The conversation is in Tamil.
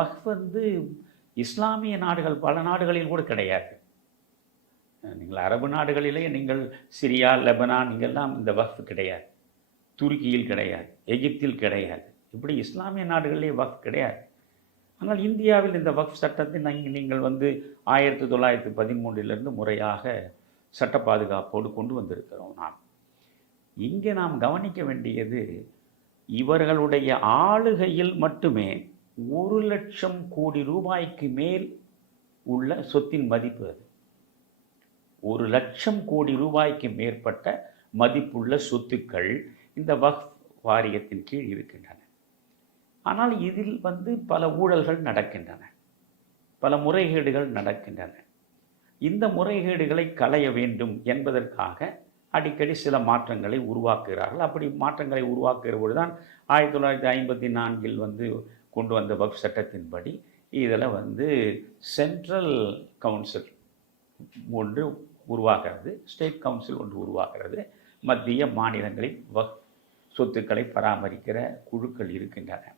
வக்ஃப் வந்து இஸ்லாமிய நாடுகள் பல நாடுகளில் கூட கிடையாது. நீங்கள் அரபு நாடுகளிலே நீங்கள் சிரியா லெபனான் இங்கெல்லாம் இந்த வக்ஃப் கிடையாது. துருக்கியில் கிடையாது. எகிப்தில் கிடையாது. இப்படி இஸ்லாமிய நாடுகளிலே வக்ஃப் கிடையாது. ஆனால் இந்தியாவில் இந்த வக்ஃப் சட்டத்தை நீங்கள் நீங்கள் வந்து ஆயிரத்தி தொள்ளாயிரத்தி பதிமூன்றிலிருந்து முறையாக சட்ட பாதுகாப்போடு கொண்டு வந்திருக்கிறோம் நாம். இங்கே நாம் கவனிக்க வேண்டியது இவர்களுடைய ஆளுகையில் மட்டுமே ஒரு லட்சம் கோடி ரூபாய்க்கு மேல் உள்ள சொத்தின் மதிப்பு அது. ஒரு லட்சம் கோடி ரூபாய்க்கு மேற்பட்ட மதிப்புள்ள சொத்துக்கள் இந்த வக்ஃப் வாரியத்தின் கீழ் இருக்கின்றன. ஆனால் இதில் வந்து பல ஊழல்கள் நடக்கின்றன. பல முறைகேடுகள் நடக்கின்றன. இந்த முறைகேடுகளை களைய வேண்டும் என்பதற்காக அடிக்கடி சில மாற்றங்களை உருவாக்குகிறார்கள். அப்படி மாற்றங்களை உருவாக்குகிற பொழுதுதான் ஆயிரத்தி தொள்ளாயிரத்தி ஐம்பத்தி நான்கில் வந்து கொண்டு வந்த வக்ஃப் சட்டத்தின்படி இதில் வந்து சென்ட்ரல் கவுன்சில் ஒன்று உருவாகிறது ஸ்டேட் கவுன்சில் ஒன்று உருவாகிறது. மத்திய மாநிலங்களில் வக் சொத்துக்களை பராமரிக்கிற குழுக்கள் இருக்கின்றன.